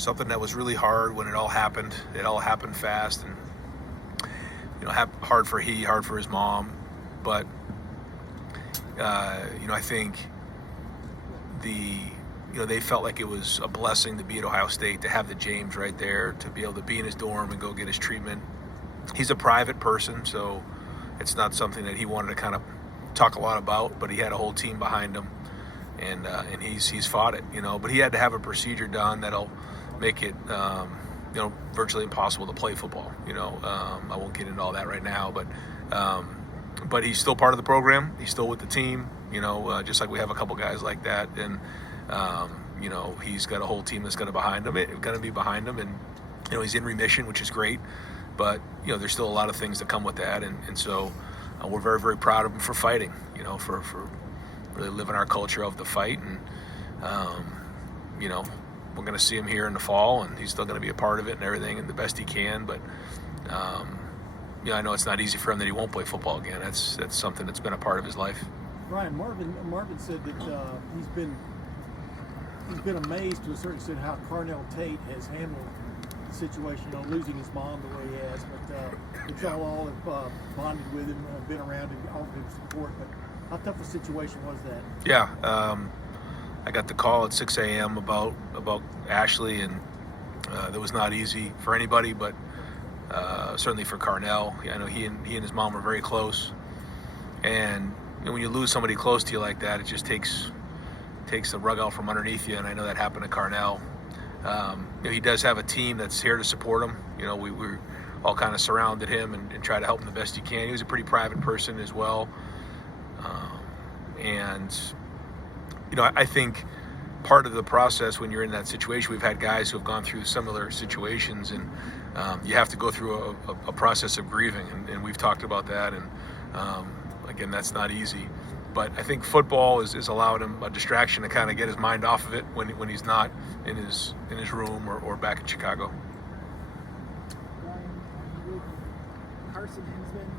something that was really hard when it all happened. It all happened fast, and hard for his mom, but I think they felt like it was a blessing to be at Ohio State, to have the James right there, to be able to be in his dorm and go get his treatment. He's a private person, so it's not something that he wanted to kind of talk a lot about, but he had a whole team behind him, and he's fought it, but he had to have a procedure done that'll make it virtually impossible to play football. I won't get into all that right now, but he's still part of the program. He's still with the team, just like we have a couple guys like that, and he's got a whole team that's going to be behind him, and he's in remission, which is great, but there's still a lot of things that come with that, and so we're very, very proud of him for fighting, for really living our culture of the fight, and we're going to see him here in the fall, and he's still going to be a part of it and everything, and the best he can, but I know it's not easy for him that he won't play football again. That's something that's been a part of his life. Ryan, Marvin said that he's been amazed to a certain extent how Carnell Tate has handled the situation, losing his mom the way he has. But it's all have bonded with him, been around him, offered him support. But how tough a situation was that? Yeah, I got the call at 6 a.m. about Ashley, and that was not easy for anybody, but certainly for Carnell. I know he and his mom were very close, and when you lose somebody close to you like that, it just takes the rug out from underneath you, and I know that happened to Carnell. He does have a team that's here to support him. We all kind of surrounded him and try to help him the best you can. He was a pretty private person as well, and I think part of the process when you're in that situation, we've had guys who have gone through similar situations, and you have to go through a process of grieving, and we've talked about that, and again, that's not easy. But I think football is allowed him a distraction to kind of get his mind off of it when he's not in his room or back in Chicago. Ryan, with Carson Hinsman,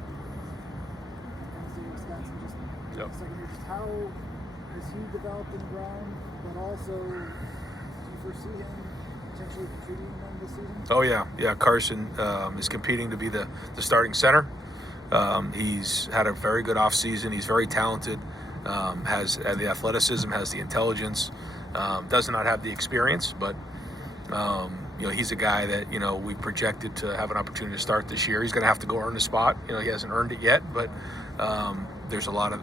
Wisconsin, just how has he developed in the ground, but also do you foresee him potentially contributing them this season? Oh yeah. Carson is competing to be the starting center. He's had a very good offseason. He's very talented, has the athleticism, has the intelligence, does not have the experience, but he's a guy that we projected to have an opportunity to start this year. He's going to have to go earn the spot. He hasn't earned it yet, but there's a lot of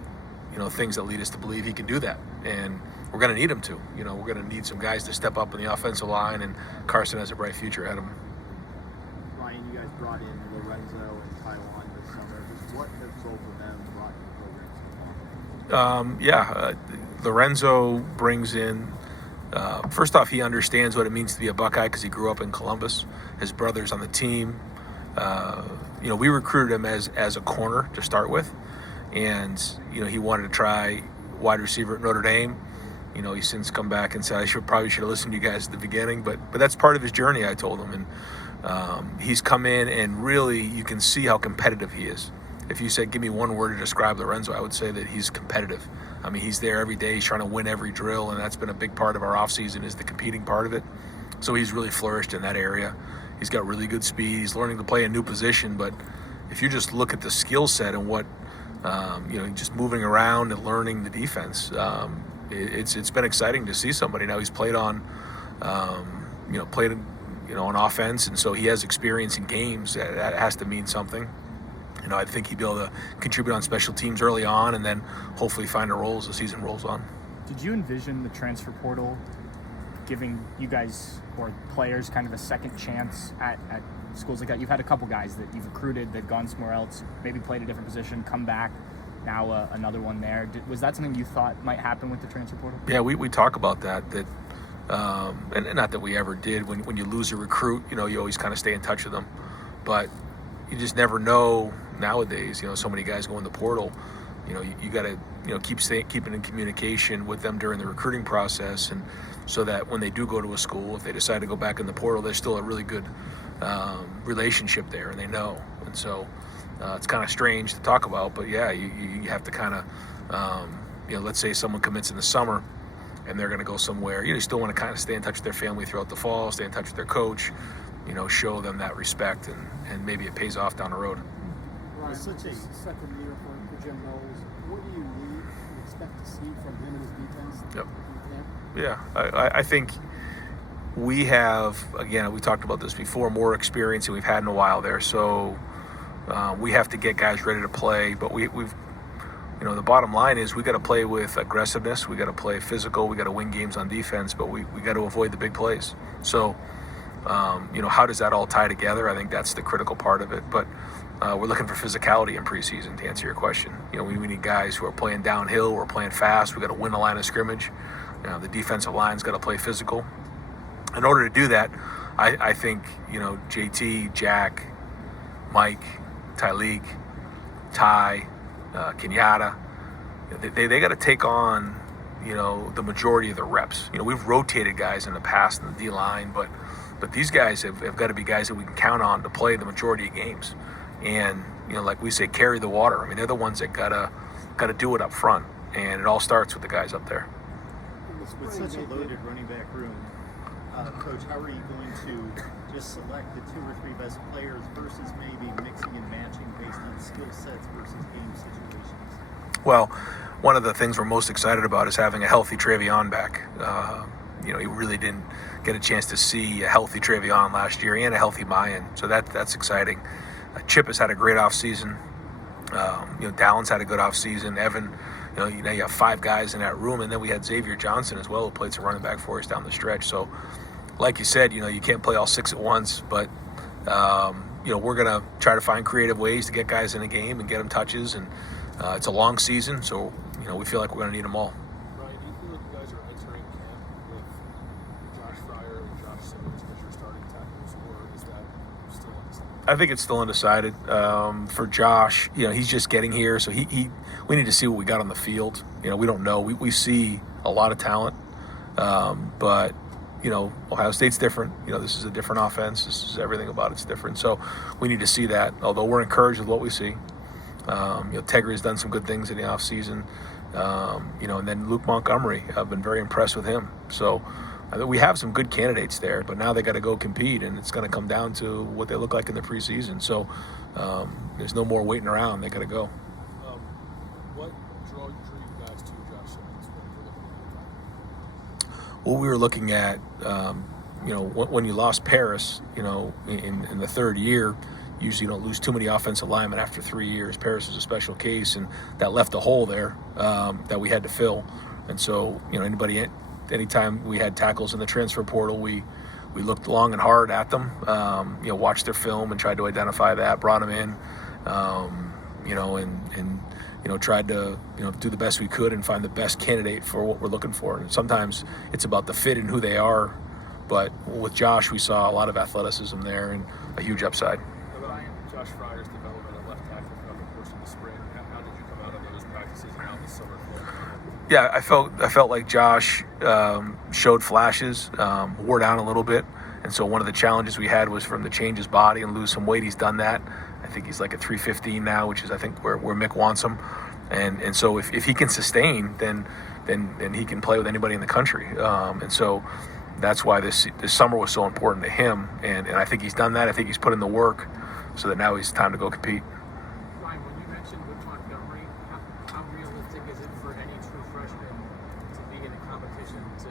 things that lead us to believe he can do that, and we're going to need him to. We're going to need some guys to step up in the offensive line, and Carson has a bright future ahead of him. Ryan, you guys brought in Lorenzo and Taiwan this summer. What have both of them brought to the program? Lorenzo brings in, first off, he understands what it means to be a Buckeye because he grew up in Columbus. His brother's on the team. We recruited him as a corner to start with, and he wanted to try wide receiver at Notre Dame. He's since come back and said, I probably should have listened to you guys at the beginning, but that's part of his journey, I told him. And he's come in, and really you can see how competitive he is. If you said, give me one word to describe Lorenzo, I would say that he's competitive. I mean, he's there every day. He's trying to win every drill, and that's been a big part of our offseason is the competing part of it. So he's really flourished in that area. He's got really good speed. He's learning to play a new position, but if you just look at the skill set and what, just moving around and learning the defense, it's been exciting to see somebody. Now he's played on, on offense, and so he has experience in games. That has to mean something. I think he'd be able to contribute on special teams early on, and then hopefully find a role as the season rolls on. Did you envision the transfer portal giving you guys or players kind of a second chance at schools like that? You've had a couple guys that you've recruited that gone somewhere else, maybe played a different position, come back, now another one there. Was that something you thought might happen with the transfer portal? Yeah, we talk about that and not that we ever did. When you lose a recruit, you always kind of stay in touch with them, but you just never know nowadays. So many guys go in the portal. You got to keeping in communication with them during the recruiting process, and so that when they do go to a school, if they decide to go back in the portal, there's still a really good relationship there, and they know. And so it's kind of strange to talk about, but yeah, you have to kind of let's say someone commits in the summer, and they're going to go somewhere. You still want to kind of stay in touch with their family throughout the fall, stay in touch with their coach, show them that respect, and maybe it pays off down the road. Ryan, it's such a second year for Jim Knowles. What do you need and expect to see from him and his defense? Yep. in camp? Yeah, I think we have, again, we talked about this before, more experience than we've had in a while there. So we have to get guys ready to play. But we've, the bottom line is we got to play with aggressiveness. We got to play physical. We got to win games on defense. But we got to avoid the big plays. So, how does that all tie together? I think that's the critical part of it. But we're looking for physicality in preseason, to answer your question. We need guys who are playing downhill. We're playing fast. We got to win the line of scrimmage. The defensive line's got to play physical. In order to do that, I think, JT, Jack, Mike, Tyleek, Ty, Kenyatta, they got to take on, the majority of the reps. We've rotated guys in the past in the D-line, but these guys have got to be guys that we can count on to play the majority of games. And, like we say, carry the water. I mean, they're the ones that got to do it up front. And it all starts with the guys up there. With such a loaded running back room, Coach, how are you going to just select the 2 or 3 best players versus maybe mixing and matching based on skill sets versus game situations? Well, one of the things we're most excited about is having a healthy Travion back. He really didn't get a chance to see a healthy Travion last year and a healthy Mayan, so that's exciting. Chip has had a great offseason. Dallin's had a good offseason. Evan, you have 5 guys in that room, and then we had Xavier Johnson as well, who played some running back for us down the stretch. So, like you said, you can't play all 6 at once, but we're gonna try to find creative ways to get guys in the game and get them touches. And it's a long season, so we feel like we're gonna need them all. Ryan, do you feel like you guys are entering camp with Josh Fryer and Josh Simmons as your starting tackles, or is that still undecided? I think it's still undecided. For Josh, he's just getting here, so we need to see what we got on the field. We don't know. We see a lot of talent, but Ohio State's different. This is a different offense. This is everything about it's different. So we need to see that. Although we're encouraged with what we see. Tegri's done some good things in the offseason. And then Luke Montgomery, I've been very impressed with him. So I think we have some good candidates there, but now they got to go compete, and it's going to come down to what they look like in the preseason. So there's no more waiting around. They got to go. What drew you guys to Josh Simmons when What we were looking at, when you lost Paris, in the 3rd year, usually you don't lose too many offensive linemen after 3 years. Paris is a special case, and that left a hole there that we had to fill. And so, anytime we had tackles in the transfer portal, we looked long and hard at them, watched their film and tried to identify that, brought them in, and tried to, do the best we could and find the best candidate for what we're looking for. And sometimes it's about the fit and who they are. But with Josh, we saw a lot of athleticism there and a huge upside. Josh Fryer's development at left tackle throughout the course of the spring, how did you come out of those practices and out the summer floor? Yeah, I felt like Josh showed flashes, wore down a little bit. And so one of the challenges we had was for him to change his body and lose some weight. He's done that. I think he's like at 315 now, which is I think where Mick wants him. And so if he can sustain, then he can play with anybody in the country. And so that's why this summer was so important to him. And I think he's done that. I think he's put in the work so that now he's time to go compete. Ryan, when you mentioned Luke Montgomery, how realistic is it for any true freshman to be in a competition to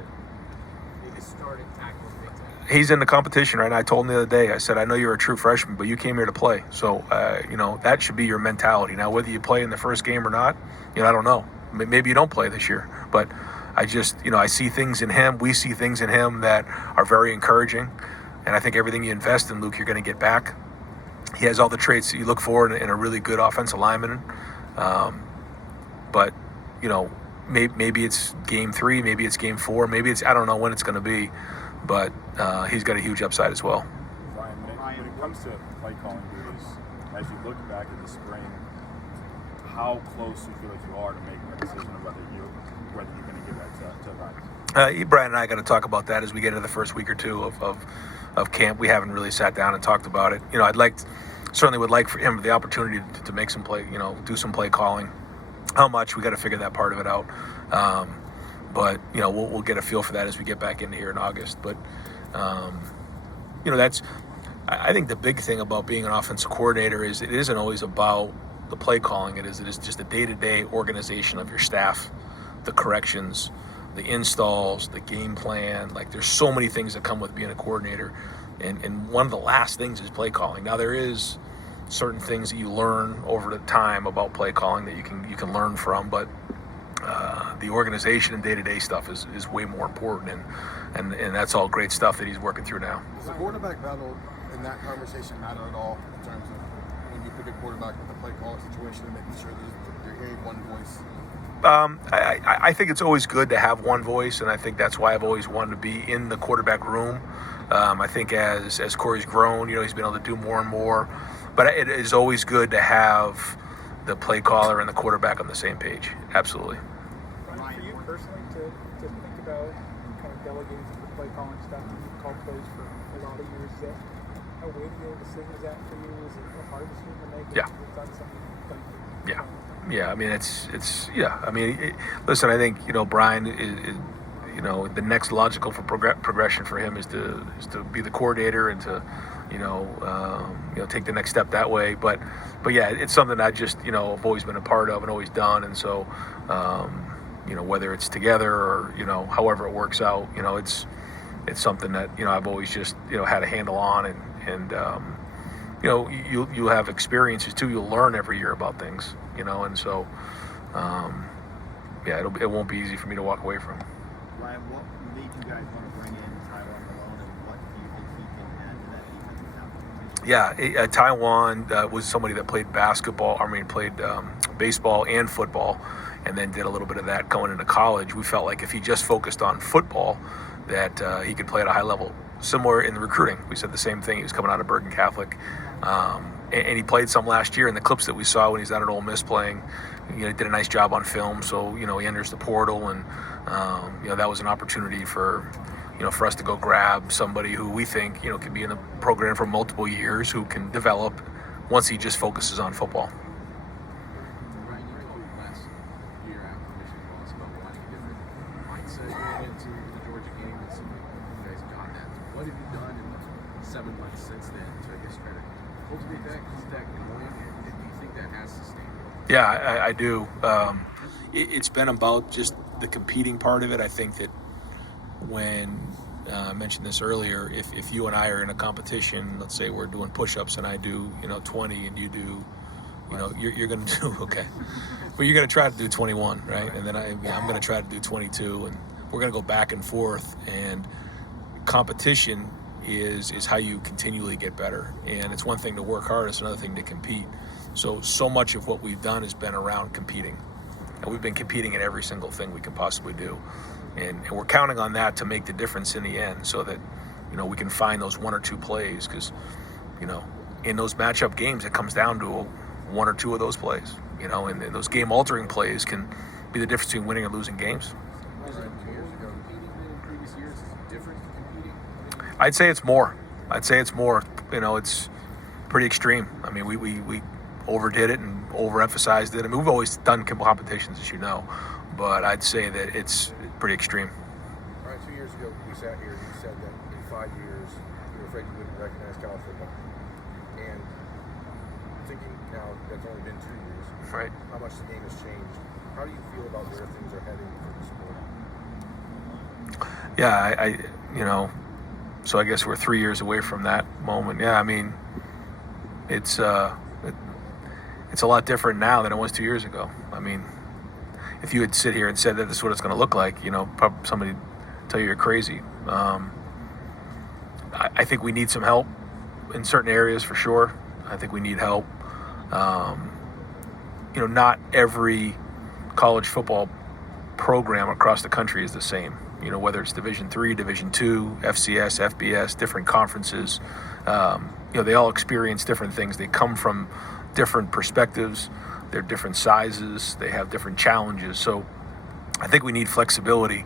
maybe start at tackle big time? He's in the competition right now. I told him the other day, I said, I know you're a true freshman, but you came here to play. So, that should be your mentality. Now, whether you play in the first game or not, I don't know. Maybe you don't play this year. But I just, I see things in him. We see things in him that are very encouraging. And I think everything you invest in, Luke, you're going to get back. He has all the traits that you look for in a really good offensive lineman. But, maybe it's game 3, maybe it's game 4, maybe it's, I don't know when it's going to be. But he's got a huge upside as well. Ryan, when it comes to play calling duties, as you look back at the spring, how close do you feel like you are to making a decision of whether you're going to give that to Ryan? Brian and I got to talk about that as we get into the first week or two of camp. We haven't really sat down and talked about it. Certainly would like for him the opportunity to make some play, do some play calling. How much, we got to figure that part of it out. but we'll get a feel for that as we get back into here in August. But that's, I think the big thing about being an offensive coordinator is it isn't always about the play calling. It is just the day-to-day organization of your staff, the corrections, the installs, the game plan. Like, there's so many things that come with being a coordinator, and one of the last things is play calling. Now, there is certain things that you learn over the time about play calling that you can learn from, but the organization and day-to-day stuff is way more important, and that's all great stuff that he's working through now. Does the quarterback battle in that conversation matter at all in terms of when you pick a quarterback with the play calling situation and making sure that you're hearing one voice? I think it's always good to have one voice, and I think that's why I've always wanted to be in the quarterback room. I think as Corey's grown, he's been able to do more and more. But it is always good to have the play caller and the quarterback on the same page. Absolutely. Ryan, for you personally, to think about kind of delegating the play calling stuff, you've called plays for a lot of years. Is that a weightier decision is that for you? Is it a hard decision to make? Yeah. It's on something Yeah. Yeah, I mean, listen, I think, Brian is the next logical progression for him is to be the coordinator and to, take the next step that way. But yeah, it's something I just, I've always been a part of and always done. And so, whether it's together or, however it works out, it's something that, I've always just, had a handle on, and you'll have experiences too. You'll learn every year about things, and so, it won't be easy for me to walk away from. Ryan, what made you guys want to bring in Taiwan Malone, and what do you think he can add to that defensive talent? Yeah, Taiwan was somebody that played baseball and football, and then did a little bit of that going into college. We felt like if he just focused on football, that he could play at a high level. Similar in the recruiting, we said the same thing. He was coming out of Bergen Catholic, and he played some last year. In the clips that we saw when he's out at Ole Miss playing, he did a nice job on film. So he enters the portal, and that was an opportunity for us to go grab somebody who we think can be in the program for multiple years, who can develop once he just focuses on football. Ryan, you mentioned last year after Michigan lost about wanting a different mindset going into the Georgia game. It seemed like you guys got that. What have you done in the 7 months since then to, I guess, try to cultivate that, keep that going, and do you think that has sustained? Yeah, I do. It's been about just the competing part of it. I think that when I mentioned this earlier, if you and I are in a competition, let's say we're doing push-ups and I do 20 and you do, you're going to do okay, but you're going to try to do 21, right? And then I'm going to try to do 22, and we're going to go back and forth. And competition is how you continually get better. And it's one thing to work hard; it's another thing to compete. So much of what we've done has been around competing, and we've been competing in every single thing we can possibly do. And we're counting on that to make the difference in the end, so that we can find those one or two plays, because in those matchup games it comes down to one or two of those plays, and those game altering plays can be the difference between winning or losing games. Is it more competing than in previous years? Is it different competing? I'd say it's more. It's pretty extreme. I mean, we overdid it and overemphasized it. I mean, we've always done competitions, as you know, but I'd say that it's pretty extreme. All right, 2 years ago we sat here and you said that in 5 years you were afraid you wouldn't recognize college football. And thinking now that's only been 2 years, Right. how much the game has changed. How do you feel about where things are heading for the sport? Yeah, so I guess we're 3 years away from that moment. Yeah, I mean, it's a lot different now than it was 2 years ago. I mean, if you had sit here and said that this is what it's going to look like, probably somebody would tell you you're crazy. I think we need some help in certain areas for sure. I think we need help. Not every college football program across the country is the same. Whether it's Division III, Division II, FCS, FBS, different conferences, they all experience different things. They come from different perspectives. They're different sizes. They have different challenges. So I think we need flexibility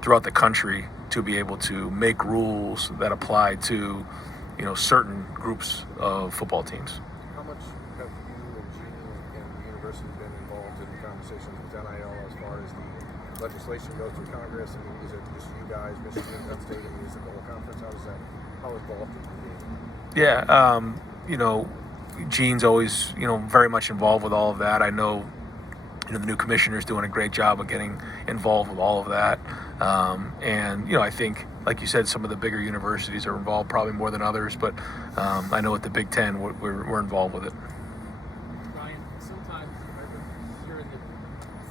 throughout the country to be able to make rules that apply to, certain groups of football teams. How much have you and Gene and the university been involved in the conversations with NIL as far as the legislation goes through Congress? I mean, is it just you guys, Michigan, Penn State, and is it the whole conference? How involved is the game? Yeah, Gene's always, very much involved with all of that. I know, the new commissioner is doing a great job of getting involved with all of that. And I think, like you said, some of the bigger universities are involved probably more than others, but I know at the Big Ten, we're involved with it. Ryan, sometimes when you're in the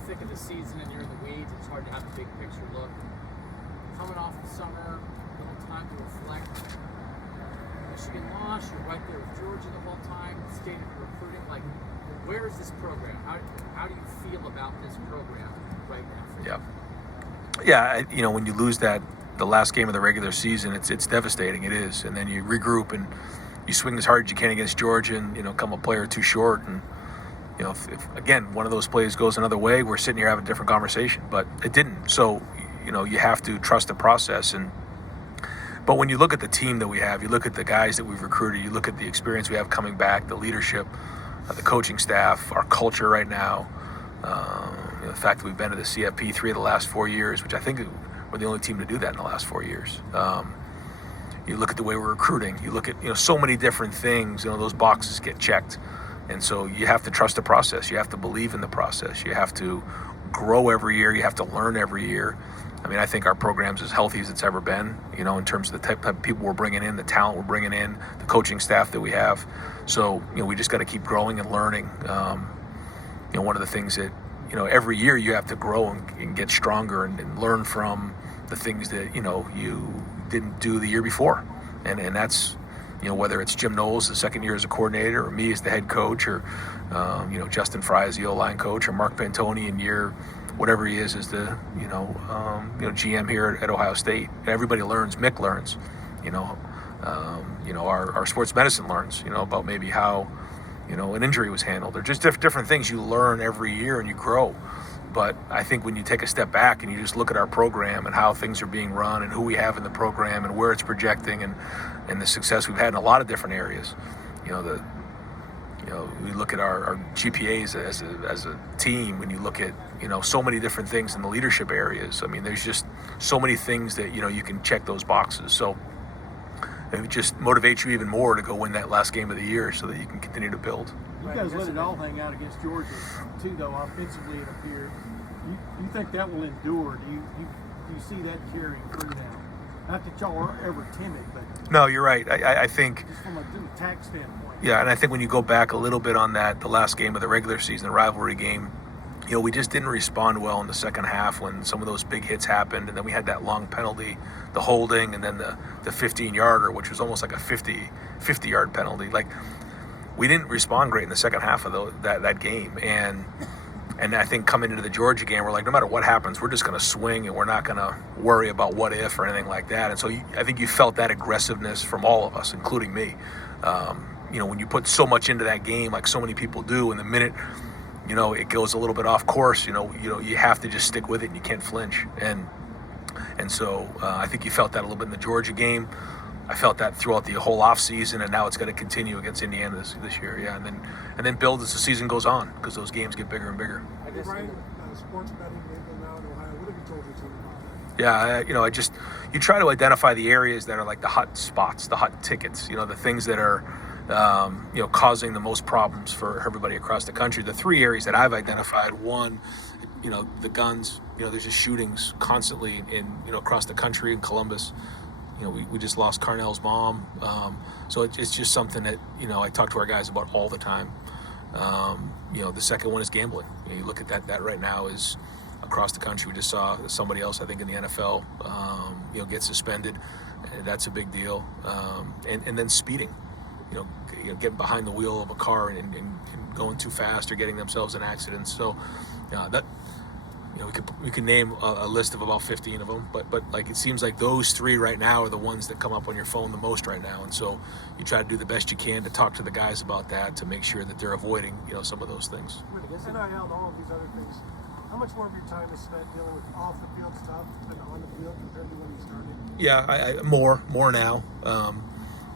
thick of the season and you're in the weeds, it's hard to have a big picture look. Coming off the summer, a little time to reflect. Michigan lost, you're right there with Georgia the whole time, skating and recruiting. Like, where is this program? How do you feel about this program right now? Yeah, when you lose the last game of the regular season, it's devastating. It is, and then you regroup and you swing as hard as you can against Georgia, and come a play or two short, and if again one of those plays goes another way, we're sitting here having a different conversation. But it didn't, so you have to trust the process. But when you look at the team that we have, you look at the guys that we've recruited, you look at the experience we have coming back, the leadership, the coaching staff, our culture right now, the fact that we've been to the CFP 3 of the last 4 years, which I think we're the only team to do that in the last 4 years. You look at the way we're recruiting, you look at so many different things, those boxes get checked. And so you have to trust the process. You have to believe in the process. You have to grow every year. You have to learn every year. I mean, I think our program's as healthy as it's ever been, in terms of the type of people we're bringing in, the talent we're bringing in, the coaching staff that we have. So, we just got to keep growing and learning. One of the things that, every year you have to grow and get stronger and learn from the things that, you didn't do the year before. And that's, whether it's Jim Knowles, the second year as a coordinator, or me as the head coach, or, Justin Fry as the O-line coach, or Mark Pantoni in year whatever he is as the GM here at Ohio State. Everybody learns. Mick learns. Our sports medicine learns. About maybe how an injury was handled, or just different things you learn every year and you grow. But I think when you take a step back and you just look at our program and how things are being run and who we have in the program and where it's projecting and the success we've had in a lot of different areas, we look at our GPAs as a team. When you look at so many different things in the leadership areas, I mean, there's just so many things that you can check those boxes. So it just motivates you even more to go win that last game of the year, so that you can continue to build. You guys let it all hang out against Georgia too, though. Offensively, it appeared. You think that will endure? Do you see that carrying through now? Not that y'all are ever timid, but no, you're right. I think just from a attack standpoint. Yeah, and I think when you go back a little bit on the last game of the regular season, the rivalry game, we just didn't respond well in the second half when some of those big hits happened, and then we had that long penalty, the holding, and then the 15-yarder, which was almost like a 50-yard penalty. Like, we didn't respond great in the second half of that game, and I think coming into the Georgia game, we're like, no matter what happens, we're just going to swing, and we're not going to worry about what if or anything like that. And so I think you felt that aggressiveness from all of us, including me. When you put so much into that game, like so many people do, and the minute it goes a little bit off course, you have to just stick with it, and you can't flinch. And so I think you felt that a little bit in the Georgia game. I felt that throughout the whole off season, and now it's going to continue against Indiana this year. Yeah, and then build as the season goes on, because those games get bigger and bigger. I guess sports betting now in Ohio. What have you told your team about that? Yeah, you try to identify the areas that are like the hot spots, the hot tickets. The things that are causing the most problems for everybody across the country. The three areas that I've identified: one, the guns. There's just shootings constantly across the country in Columbus. We just lost Carnell's mom. So it's just something that, I talk to our guys about all the time. The second one is gambling. You look at that right now is across the country. We just saw somebody else, I think in the NFL, get suspended. That's a big deal. And then speeding, getting behind the wheel of a car and going too fast or getting themselves in accidents. So we could name a list of about 15 of them, but like it seems like those three right now are the ones that come up on your phone the most right now, and so you try to do the best you can to talk to the guys about that to make sure that they're avoiding some of those things. With NIL and all of these other things, how much more of your time is spent dealing with off the field stuff than on the field compared to when you started? Yeah, more now.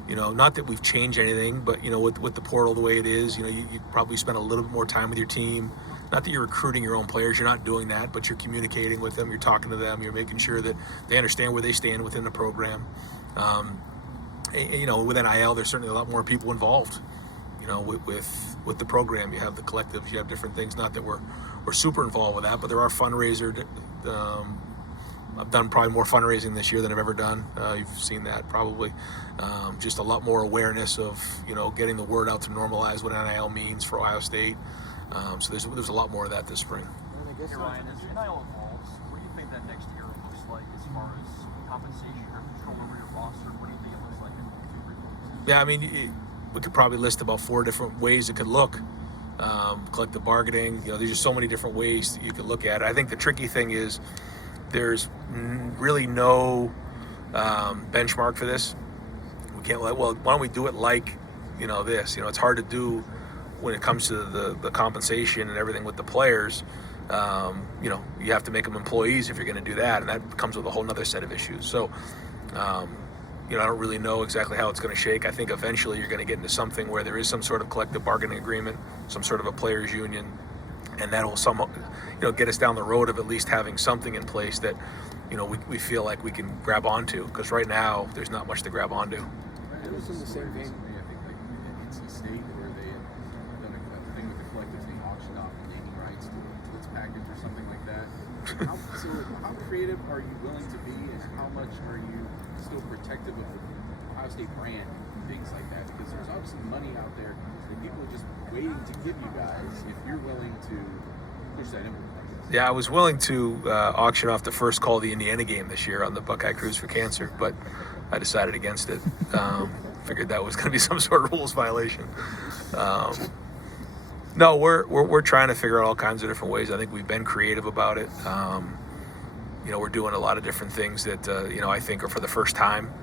Not that we've changed anything, but with the portal the way it is, you probably spend a little bit more time with your team. not that you're recruiting your own players, you're not doing that, but you're communicating with them, you're talking to them, you're making sure that they understand where they stand within the program. With NIL, there's certainly a lot more people involved. With the program, you have the collectives, you have different things. Not that we're super involved with that, but there are fundraisers. I've done probably more fundraising this year than I've ever done. You've seen that probably. Just a lot more awareness of getting the word out to normalize what NIL means for Ohio State. So there's a lot more of that this spring. Hey Ryan, as NIL evolves, what do you think that next year looks like as far as compensation or control over your roster? What do you think it looks like in 2 3 months? Yeah, I mean, we could probably list about 4 different ways it could look. Collective bargaining, there's just so many different ways that you could look at it. I think the tricky thing is there's really no benchmark for this. We can't why don't we do it like this? It's hard to do when it comes to the compensation and everything with the players. You have to make them employees if you're going to do that, and that comes with a whole nother set of issues. So I don't really know exactly how it's going to shake. I think eventually you're going to get into something where there is some sort of collective bargaining agreement, some sort of a players union, and that will somehow, get us down the road of at least having something in place that, we feel like we can grab onto. Because right now there's not much to grab onto. It was in the same vein. I think like at NC State where they had done a thing with the collective thing, auctioned off the naming rights to its package or something like that. How creative are you willing to be, and how much are you still protective of the Ohio State brand and things like that? Because there's obviously money out there that people are just waiting to give you guys if you're willing to push that in. Yeah, I was willing to auction off the first call of the Indiana game this year on the Buckeye Cruise for Cancer, but I decided against it. Figured that was going to be some sort of rules violation. No, we're trying to figure out all kinds of different ways. I think we've been creative about it. We're doing a lot of different things that I think are for the first time.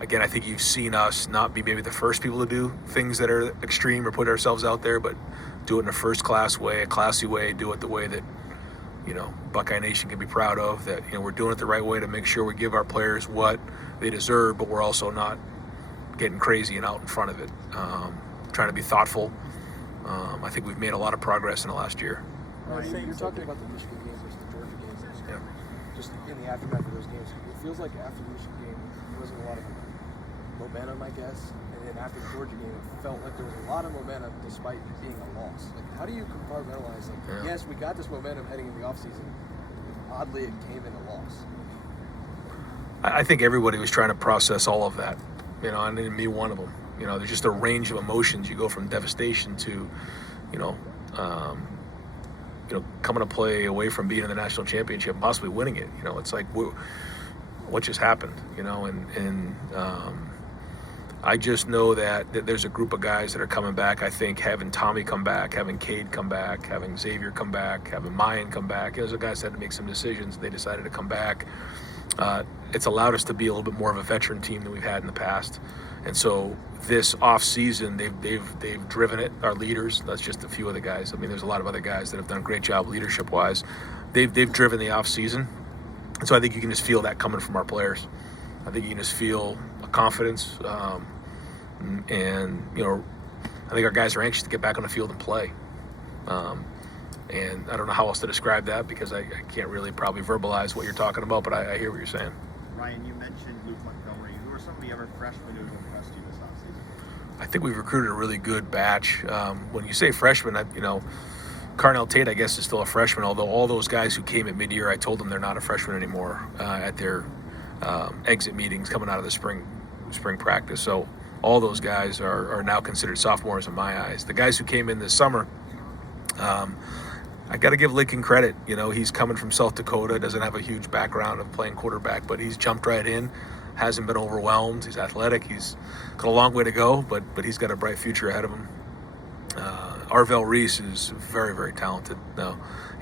Again, I think you've seen us not be maybe the first people to do things that are extreme or put ourselves out there, but do it in a first-class way, a classy way, do it the way that, Buckeye Nation can be proud of, that, we're doing it the right way to make sure we give our players what they deserve, but we're also not getting crazy and out in front of it. Trying to be thoughtful. I think we've made a lot of progress in the last year. You're talking about the Michigan games versus the Georgia games. Yeah. Just in the aftermath of those games, it feels like after the Michigan game, there wasn't a lot of momentum, I guess. And then after the Georgia game, it felt like there was a lot of momentum despite it being a loss. Like, how do you compartmentalize? Yes, we got this momentum heading in the offseason. Oddly, it came in a loss. I think everybody was trying to process all of that, and me one of them. There's just a range of emotions. You go from devastation to, coming to play away from being in the national championship and possibly winning it. It's like, what just happened? I just know that there's a group of guys that are coming back. I think having Tommy come back, having Cade come back, having Xavier come back, having Mayan come back. Those guys had to make some decisions. They decided to come back. It's allowed us to be a little bit more of a veteran team than we've had in the past. And so this off season, they've driven it. Our leaders, that's just a few of the guys. I mean, there's a lot of other guys that have done a great job leadership wise. They've driven the off season. And so I think you can just feel that coming from our players. I think you can just feel a confidence. I think our guys are anxious to get back on the field and play. And I don't know how else to describe that because I can't really probably verbalize what you're talking about, but I hear what you're saying. Ryan, you mentioned Luke Montgomery. Who are some of the other freshmen who've impressed you this offseason? I think we've recruited a really good batch. When you say freshman, Carnell Tate, I guess, is still a freshman, although all those guys who came at mid-year, I told them they're not a freshman anymore at their exit meetings coming out of the spring practice. So all those guys are now considered sophomores in my eyes. The guys who came in this summer, I got to give Lincoln credit. He's coming from South Dakota, doesn't have a huge background of playing quarterback, but he's jumped right in, hasn't been overwhelmed. He's athletic. He's got a long way to go, but he's got a bright future ahead of him. Arvell Reese is very, very talented.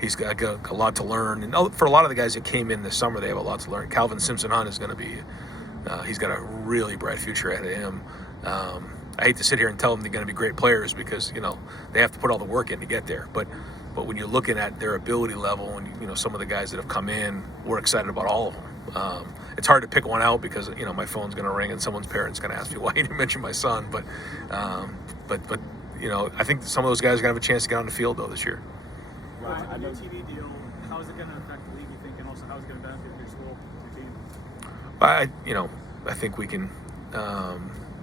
He's got a lot to learn. And for a lot of the guys that came in this summer, they have a lot to learn. Calvin Simpson-Hunt is going to be he's got a really bright future ahead of him. I hate to sit here and tell them they're going to be great players because, they have to put all the work in to get there. But when you're looking at their ability level and, some of the guys that have come in, we're excited about all of them. It's hard to pick one out because, my phone's going to ring and someone's parent's going to ask me why you didn't mention my son. But I think some of those guys are going to have a chance to get on the field, though, this year. Right. The new TV deal, how is it going to affect the league, you think, and also how is it going to benefit your school, your team? I think we can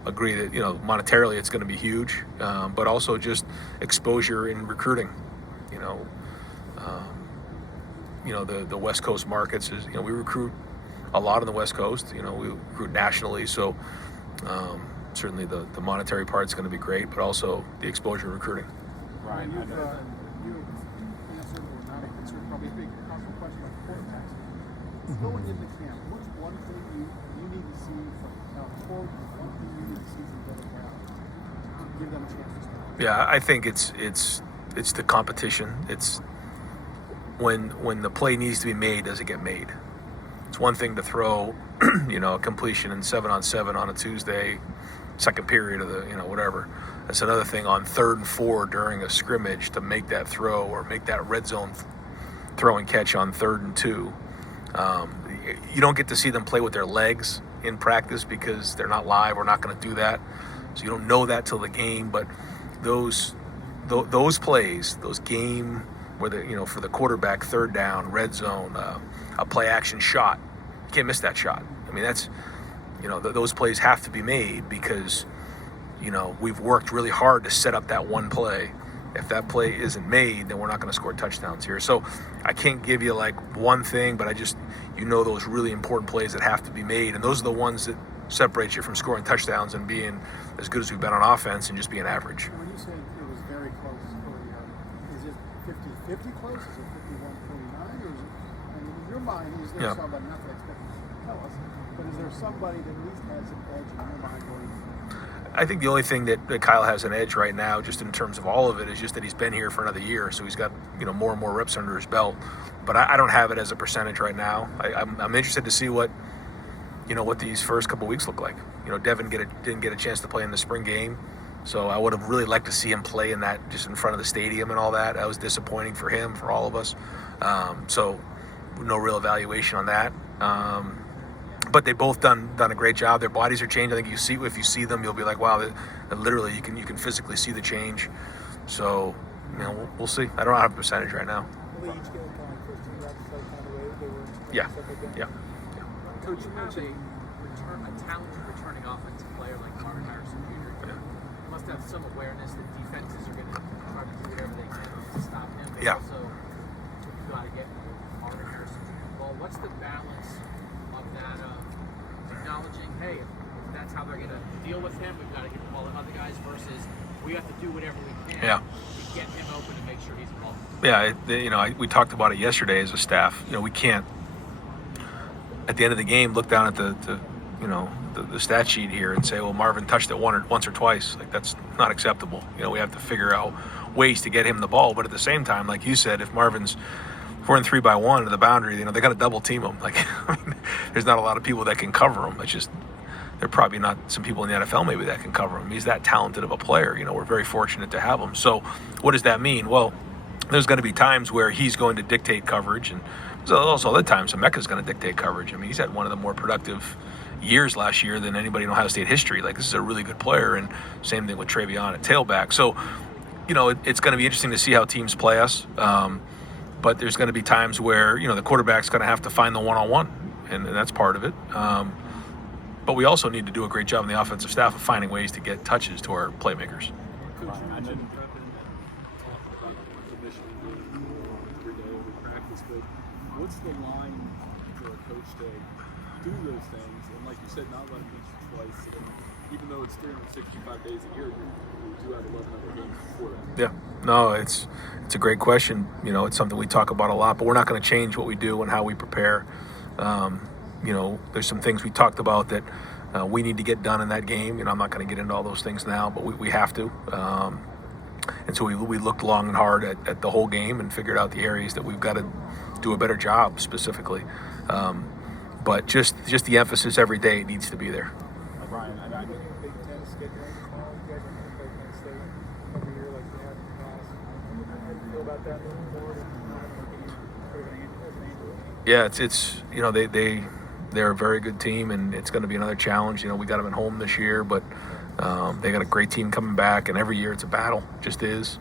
agree that, monetarily it's going to be huge, but also just exposure in recruiting. The West Coast markets is, we recruit a lot on the West Coast. We recruit nationally, so certainly the monetary part is going to be great, but also the exposure in recruiting. Ryan, you answered or not answered probably a big controversial question about quarterbacks. Going into camp, what's one thing you need to see from one thing you need to see from Devin Brown to give them a chance to start? Yeah, I think it's the competition. It's when the play needs to be made, does it get made? It's one thing to throw, a completion in 7-on-7 on a Tuesday, second period of the, whatever. It's another thing on 3rd and 4 during a scrimmage to make that throw or make that red zone throw and catch on 3rd and 2. You don't get to see them play with their legs in practice because they're not live. We're not going to do that. So you don't know that till the game. But those plays, those game where for the quarterback, 3rd down, red zone, a play action shot, you can't miss that shot. I mean, that's, those plays have to be made because, we've worked really hard to set up that one play. If that play isn't made, then we're not going to score touchdowns here. So I can't give you like one thing, but I just, those really important plays that have to be made. And those are the ones that separate you from scoring touchdowns and being as good as we've been on offense and just being average. When you say it was very close earlier, is it 50-50 close? Is it 51-49? Or is it, in your mind, is there somebody, not that I expect you to tell us, but is there somebody that at least has an edge in your mind going? I think the only thing that Kyle has an edge right now, just in terms of all of it, is just that he's been here for another year, so he's got more and more reps under his belt. But I don't have it as a percentage right now. I'm interested to see what these first couple weeks look like. Devin didn't get a chance to play in the spring game, so I would have really liked to see him play in that, just in front of the stadium and all that. That was disappointing for him, for all of us. So no real evaluation on that. But they both done a great job. Their bodies are changed. I think if you see them, you'll be like, wow, that literally you can physically see the change. So we'll see. I don't have a percentage right now. Will they each get kind of 15 reps, like kind of way they were? Yeah. Coach, you have a talented returning offensive player like Marvin Harrison Jr. You must have some awareness that defenses are going to try to do whatever they can to stop him. But also, you've got to get Marvin Harrison Jr. involved. What's the balance of that, acknowledging, hey, if that's how they're going to deal with him, we've got to get the ball to other guys, versus we have to do whatever we can to get him open and make sure he's involved? Yeah, we talked about it yesterday as a staff. We can't, at the end of the game, look down at the stat sheet here and say, well, Marvin touched it once or twice. Like, that's not acceptable. We have to figure out ways to get him the ball. But at the same time, like you said, if Marvin's 4 and 3 by 1 to the boundary, they got to double team him. Like, there's not a lot of people that can cover him. It's just, there are probably not some people in the NFL maybe that can cover him. He's that talented of a player. We're very fortunate to have him. So what does that mean? Well, there's going to be times where he's going to dictate coverage, and there's also other times Emeka's going to dictate coverage. I mean, he's had one of the more productive years last year than anybody in Ohio State history. Like, this is a really good player, and same thing with Travion at tailback. So, it's going to be interesting to see how teams play us. But there's going to be times where, the quarterback's going to have to find the one-on-one, and that's part of it. But we also need to do a great job in the offensive staff of finding ways to get touches to our playmakers. Coach, you mentioned prepping and talking about the mission every day, every practice, but what's the line for a coach to do those things? And like you said, not let him beat you twice. And even though it's 365 days a year, you do have 11 other games before that. Yeah, no, it's a great question. It's something we talk about a lot, but we're not going to change what we do and how we prepare. There's some things we talked about that we need to get done in that game. I'm not going to get into all those things now, but we have to. And so we looked long and hard at the whole game and figured out the areas that we've got to do a better job specifically. But just the emphasis every day needs to be there. Brian, I know Big Ten scheduling. You guys are going to play Penn State every year like you have in the past. How do you feel about that moving forward? Yeah, they're a very good team, and it's going to be another challenge. We got them at home this year, but They got a great team coming back, and every year it's a battle, just is.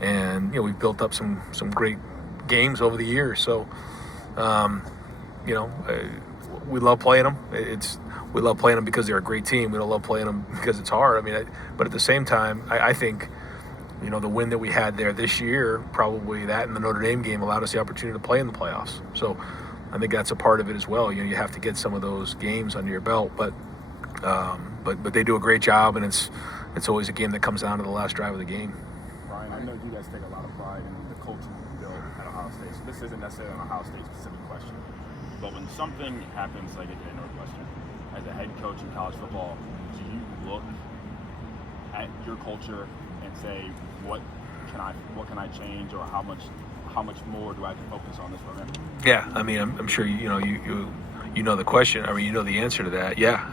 And we've built up some great games over the years. So we love playing them. We love playing them because they're a great team. We don't love playing them because it's hard. But at the same time, I think the win that we had there this year, probably that and the Notre Dame game allowed us the opportunity to play in the playoffs. So I think that's a part of it as well. You have to get some of those games under your belt, but they do a great job, and it's always a game that comes down to the last drive of the game. Ryan, I know you guys take a lot of pride in the culture you built at Ohio State. So this isn't necessarily an Ohio State specific question, but when something happens like it did at Northwestern, as a head coach in college football, do you look at your culture and say, what can I change, or how much more do I have to focus on this program? Yeah, I'm sure you know the question. You know the answer to that. Yeah,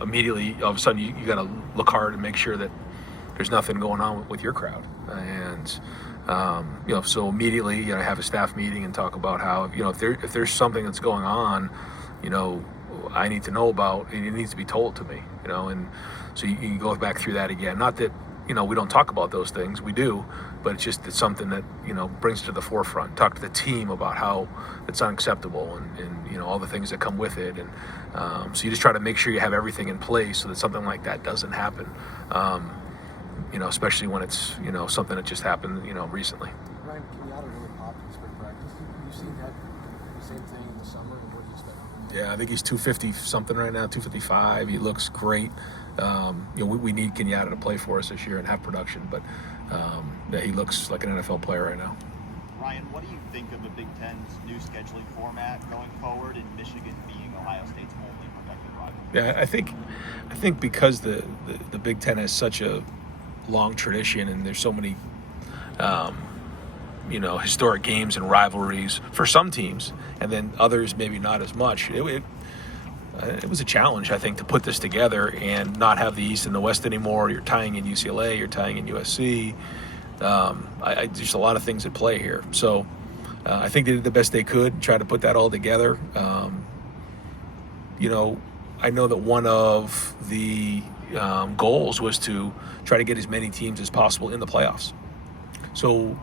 immediately all of a sudden you got to look hard and make sure that there's nothing going on with your crowd, and so immediately have a staff meeting and talk about how if there's something that's going on, I need to know about, and it needs to be told to me, and so you go back through that again. Not that we don't talk about those things, we do, but it's something that brings to the forefront. Talk to the team about how it's unacceptable, and all the things that come with it, and so you just try to make sure you have everything in place so that something like that doesn't happen. Especially when it's something that just happened recently. Ryan, Kenyatta really popped in spring practice. You've seen that same thing in the summer, and what do you expect? Yeah, I think he's 250 something right now, 255. He looks great. We need Kenyatta to play for us this year and have production, but he looks like an NFL player right now. Ryan, what do you think of the Big Ten's new scheduling format going forward, and Michigan being Ohio State's only protected rival? Yeah, I think because the Big Ten has such a long tradition, and there's so many historic games and rivalries for some teams, and then others maybe not as much. It was a challenge, I think, to put this together and not have the East and the West anymore. You're tying in UCLA, you're tying in USC. There's a lot of things at play here. So I think they did the best they could, try to put that all together. I know that one of the goals was to try to get as many teams as possible in the playoffs. So,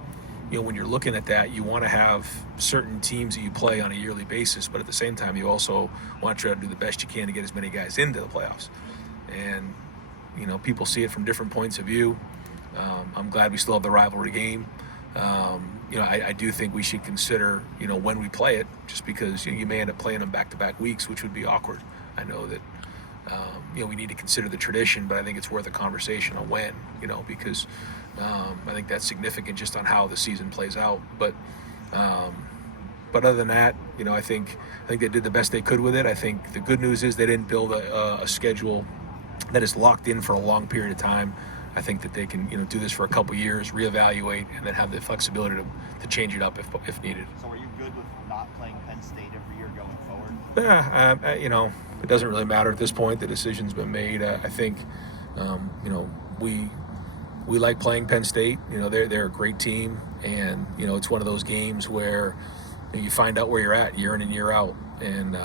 when you're looking at that, you want to have certain teams that you play on a yearly basis, but at the same time, you also want to try to do the best you can to get as many guys into the playoffs. And, people see it from different points of view. I'm glad we still have the rivalry game. I do think we should consider, when we play it, just because you may end up playing them back-to-back weeks, which would be awkward. I know that, we need to consider the tradition, but I think it's worth a conversation on when, because I think that's significant just on how the season plays out. But other than that, I think they did the best they could with it. I think the good news is they didn't build a schedule that is locked in for a long period of time. I think that they can, do this for a couple years, reevaluate, and then have the flexibility to change it up if needed. So are you good with not playing Penn State every year going forward? Yeah, it doesn't really matter at this point. The decision's been made. I think, we like playing Penn State. They're a great team, and it's one of those games where you find out where you're at year in and year out. And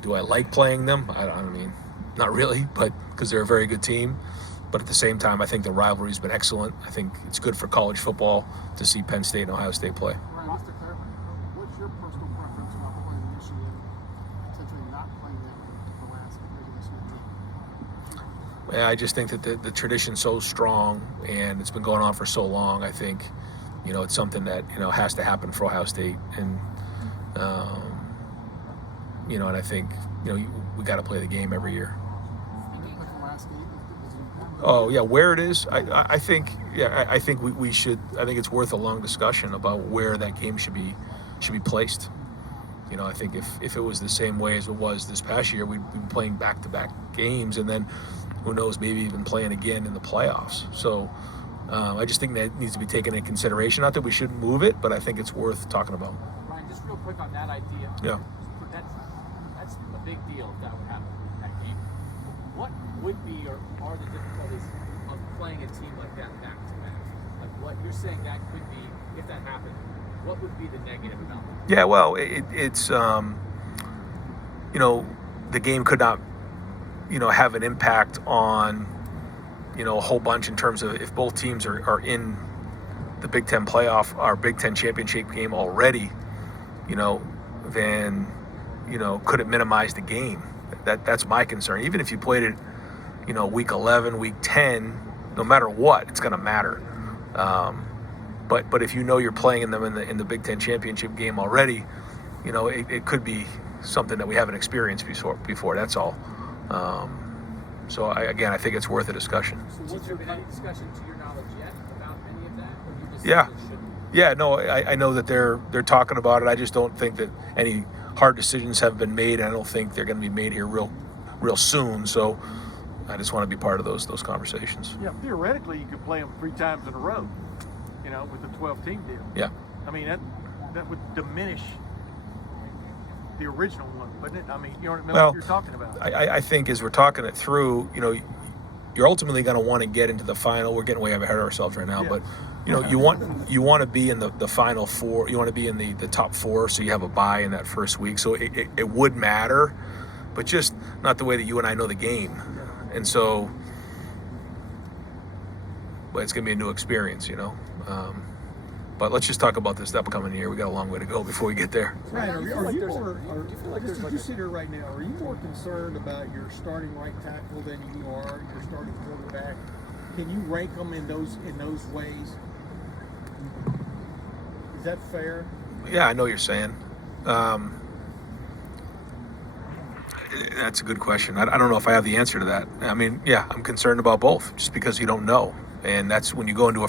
do I like playing them? I mean, not really, but because they're a very good team. But at the same time, I think the rivalry's been excellent. I think it's good for college football to see Penn State and Ohio State play. Ryan, just to clarify, what's your personal preference about playing Michigan, potentially not playing them the last regular season? Yeah, I just think that the tradition's so strong, and it's been going on for so long. I think, it's something that, has to happen for Ohio State. And, and I think, we got to play the game every year. Oh yeah, where it is, I think we should. I think it's worth a long discussion about where that game should be placed. I think if it was the same way as it was this past year, we'd be playing back-to-back games, and then who knows, maybe even playing again in the playoffs. So I just think that needs to be taken into consideration. Not that we shouldn't move it, but I think it's worth talking about. Ryan, just real quick on that idea. Yeah. That's a big deal if that would happen in that game. What would be or are the difficulties of playing a team like that back to back? Like what you're saying that could be, if that happened, what would be the negative about that? Yeah, well, it's the game could not have an impact on, a whole bunch in terms of if both teams are in the Big Ten playoff or Big Ten championship game already, then, could it minimize the game? That's my concern. Even if you played it, week 11, week 10, no matter what, it's going to matter. But if you're playing them in the Big Ten championship game already, it could be something that we haven't experienced before. That's all. So I think it's worth a discussion. So has there been any discussion to your knowledge yet about any of that? Or you just Yeah. think it shouldn't? Yeah, no, I know that they're talking about it. I just don't think that any hard decisions have been made. I don't think they're going to be made here real soon. So I just want to be part of those conversations. Yeah, theoretically, you could play them 3 times in a row, with the 12-team deal. Yeah. I mean, that would diminish the original one, wouldn't it? I mean, you know what you're talking about. I think as we're talking it through, you're ultimately going to want to get into the final. We're getting way ahead of ourselves right now, but you want to be in the final 4. You want to be in the top 4, so you have a bye in that first week. So it would matter, but just not the way that you and I know the game, and so. But it's going to be a new experience, But let's just talk about this upcoming year. We got a long way to go before we get there. Ryan, as you sit here right now, are you more concerned about your starting right tackle than you are your starting quarterback? Can you rank them in those ways? Is that fair? Yeah, I know what you're saying. That's a good question. I don't know if I have the answer to that. I mean, yeah, I'm concerned about both just because you don't know. And that's when you go into a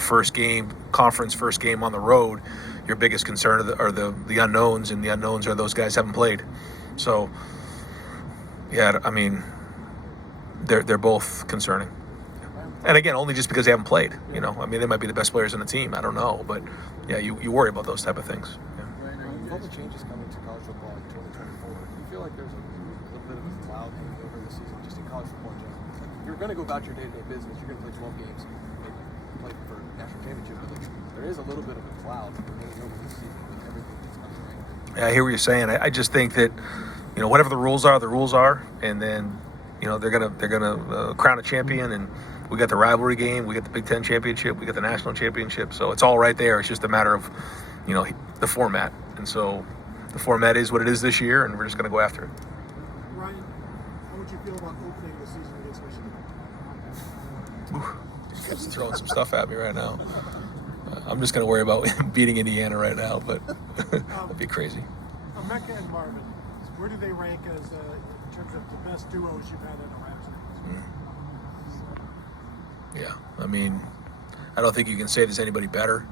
conference first game on the road, your biggest concern are the unknowns, and the unknowns are those guys haven't played. So, yeah, I mean, they're both concerning. And again, only just because they haven't played. I mean, they might be the best players on the team. I don't know, but yeah, you worry about those type of things. Yeah. With all the changes coming to college football in 2024, do you feel like there's a little bit of a cloud hanging over the season, just in college football in general? Like, you're going to go about your day-to-day business. You're going to play 12 games, maybe play for national championship, but there is a little bit of a cloud hanging over the season with everything that's coming right. Yeah, I hear what you're saying. I just think that, whatever the rules are, and then, they're gonna crown a champion, and we got the rivalry game, we got the Big Ten championship, we got the national championship, so it's all right there. It's just a matter of, the format, and so the format is what it is this year, and we're just gonna go after it. Ryan, how would you feel about opening the season against Michigan? Just throwing some stuff at me right now. I'm just going to worry about beating Indiana right now, but that'd be crazy. Mecca and Marvin, where do they rank as in terms of the best duos you've had in the Rams? Yeah, I mean, I don't think you can say there's anybody better.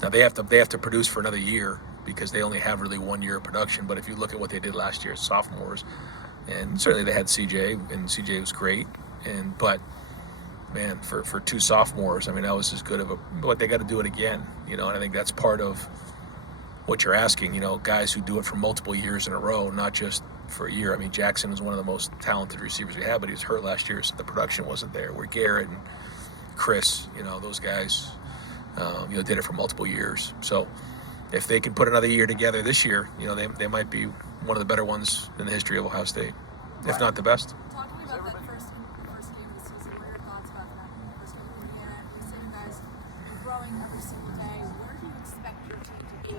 Now they have to produce for another year because they only have really 1 year of production. But if you look at what they did last year as sophomores, and certainly they had CJ, and CJ was great, but. Man, for 2 sophomores, I mean, that was as good of but they got to do it again, and I think that's part of what you're asking, guys who do it for multiple years in a row, not just for a year. I mean, Jackson was one of the most talented receivers we had, but he was hurt last year, so the production wasn't there. Where Garrett and Chris, those guys, did it for multiple years. So if they can put another year together this year, they might be one of the better ones in the history of Ohio State, if not the best. Talking about that first game of the season, what are your thoughts about that first game of Indiana? You said you guys are growing every single day. Where do you expect your team to be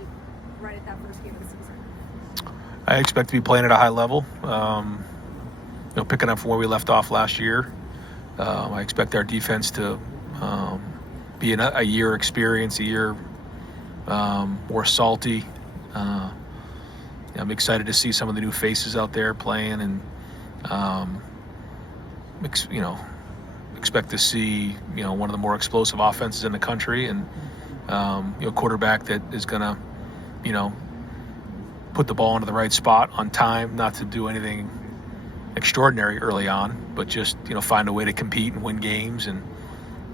right at that first game of the season? I expect to be playing at a high level, picking up from where we left off last year. I expect our defense to be a year experience, a year more salty. I'm excited to see some of the new faces out there playing, and expect to see one of the more explosive offenses in the country, and quarterback that is gonna put the ball into the right spot on time, not to do anything extraordinary early on, but just find a way to compete and win games, and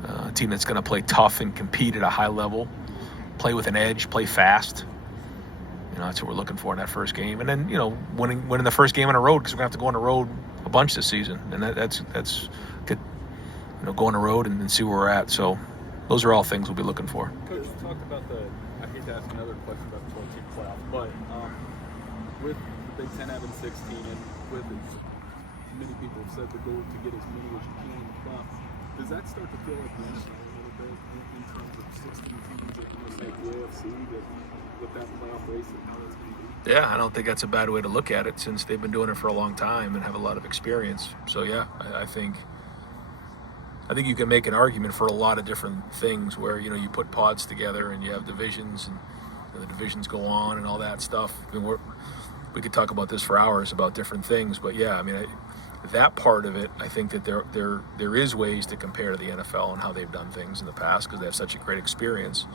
a team that's going to play tough and compete at a high level, play with an edge, play fast. That's what we're looking for in that first game, and then winning the first game on the road, because we're going to have to go on the road a bunch this season, and that's good. Go on the road and see where we're at. So those are all things we'll be looking for. Coach, you talked about I hate to ask another question about the 12-team playoff, but with the Big Ten having 16 and with many people you've said the goal is to get as many as you can. But does that start to feel like the NFL a little bit in terms of 16 teams, almost like the AFC, with that playoff race and how that's going to be? Yeah, I don't think that's a bad way to look at it since they've been doing it for a long time and have a lot of experience. So yeah, I think you can make an argument for a lot of different things where, you know, you put pods together and you have divisions and the divisions go on and all that stuff. I mean, we could talk about this for hours about different things, but yeah, I mean, that part of it, I think that there is ways to compare to the NFL and how they've done things in the past because they have such a great experience.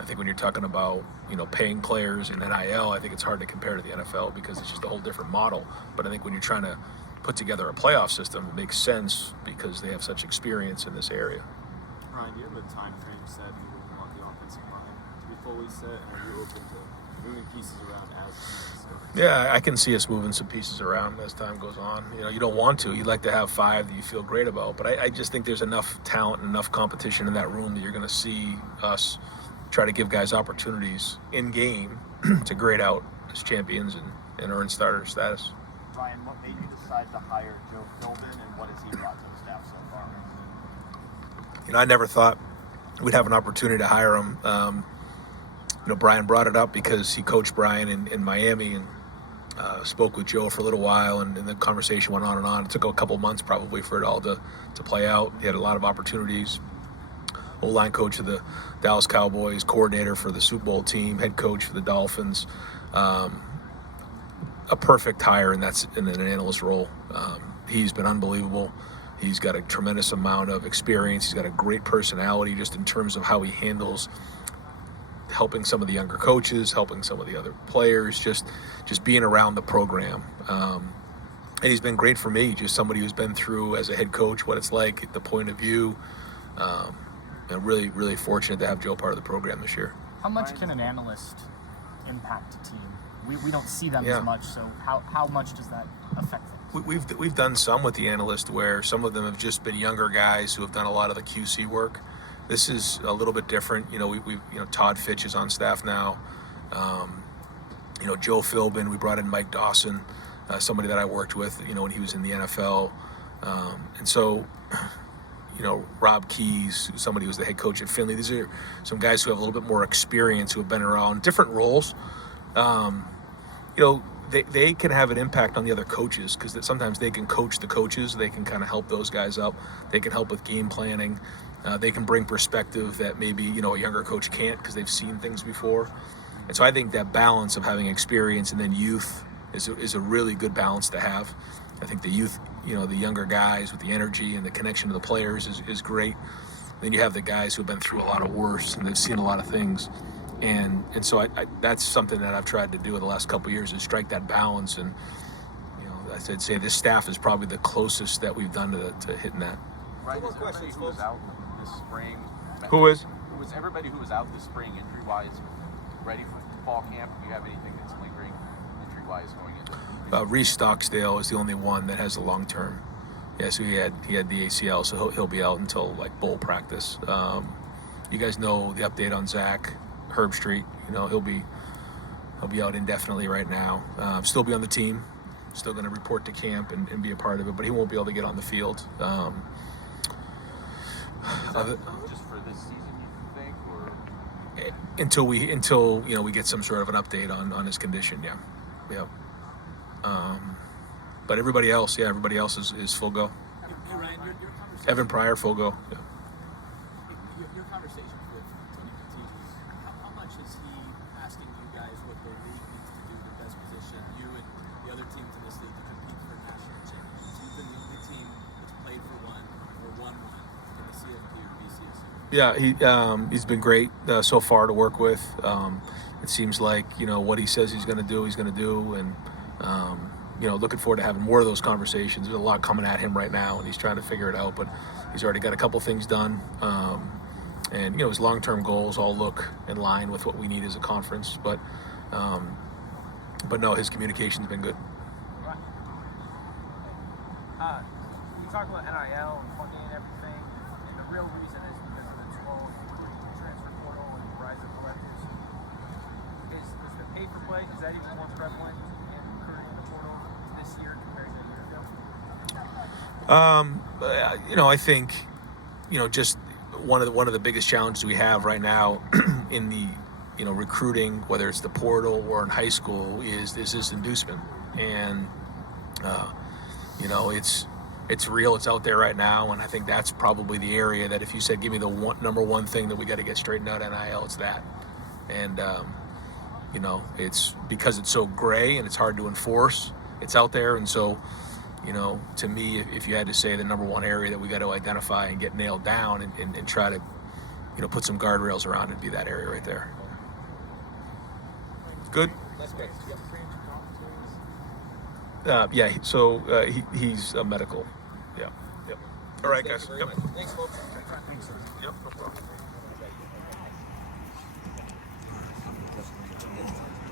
I think when you're talking about, you know, paying players and NIL, I think it's hard to compare to the NFL because it's just a whole different model. But I think when you're trying to put together a playoff system, it makes sense because they have such experience in this area. Ryan, do you have a time frame set for when you want the offensive line to be fully set, and are you open to moving pieces around as season starts? Yeah, I can see us moving some pieces around as time goes on. You know, you don't want to. You'd like to have 5 that you feel great about. But I just think there's enough talent and enough competition in that room that you're going to see us try to give guys opportunities in game to grade out as champions and earn starter status. Ryan, what made you decide to hire Joe Philbin, and what has he brought to the staff so far? You know, I never thought we'd have an opportunity to hire him. You know, Brian brought it up because he coached Brian in Miami and spoke with Joe for a little while, and the conversation went on and on. It took a couple months probably for it all to play out. He had a lot of opportunities. O-line coach of the Dallas Cowboys, coordinator for the Super Bowl team, head coach for the Dolphins. A perfect hire in an analyst role. He's been unbelievable. He's got a tremendous amount of experience. He's got a great personality just in terms of how he handles helping some of the younger coaches, helping some of the other players, just being around the program. And he's been great for me, just somebody who's been through as a head coach what it's like, the point of view. And really, really fortunate to have Joe part of the program this year. How much can an analyst impact a team? We don't see them as much, so how much does that affect things? We've done some with the analyst where some of them have just been younger guys who have done a lot of the QC work. This is a little bit different. You know, we Todd Fitch is on staff now. You know, Joe Philbin, we brought in Mike Dawson, somebody that I worked with, you know, when he was in the NFL. And so, you know, Rob Keys, somebody who was the head coach at Finley. These are some guys who have a little bit more experience, who have been around different roles. You know, they can have an impact on the other coaches because sometimes they can coach the coaches. They can kind of help those guys up. They can help with game planning. They can bring perspective that maybe, you know, a younger coach can't because they've seen things before. And so I think that balance of having experience and then youth is a really good balance to have. I think the youth, you know, the younger guys with the energy and the connection to the players is great. Then you have the guys who have been through a lot of worse and they've seen a lot of things. And so I that's something that I've tried to do in the last couple of years is strike that balance. And, you know, I'd say this staff is probably the closest that we've done to hitting that. Right, is everybody who was out this spring? Who is? Was everybody who was out this spring injury-wise ready for fall camp? Do you have anything that's lingering injury-wise going into? Reese Stocksdale is the only one that has a long term. Yeah, so he had the ACL, so he'll be out until like bowl practice. You guys know the update on Zach Herbstreit. You know, he'll be out indefinitely right now. Still be on the team, still going to report to camp and be a part of it, but he won't be able to get on the field. Just for this season, you think, or until you know we get some sort of an update on his condition? Yeah. But everybody else is full go. Hey Ryan, your conversation. Evan Pryor, full go. Yeah. Your conversations with Tony Petitti, how much is he asking you guys what the league needs to do to best position you and the other teams in this league to compete for national championships? You've been the only team that's played for one or won one in the CFP or BCSU. Yeah, he's been great so far to work with. It seems like, you know, what he says he's going to do, and you know, looking forward to having more of those conversations. There's a lot coming at him right now, and he's trying to figure it out. But he's already got a couple things done, and you know, his long-term goals all look in line with what we need as a conference. But no, his communication's been good. You talk about NIL and funding and everything, and the real reason is because of its role in the transfer portal and the rise of collectives. Is the pay-for-play, is that even more prevalent in recruiting in the portal this year compared to a year ago? I think, just one of the biggest challenges we have right now in the, recruiting, whether it's the portal or in high school, is this inducement, and it's real. It's out there right now, and I think that's probably the area that if you said, give me the number one thing that we got to get straightened out NIL, it's that, and it's because it's so gray and it's hard to enforce. It's out there, and so. To me, if you had to say the number one area that we got to identify and get nailed down and try to, put some guardrails around, it'd be that area right there. Good. Yeah. So he's a medical. Yeah. Yep. All right, guys. Yep. Thanks, folks. Yep. No problem.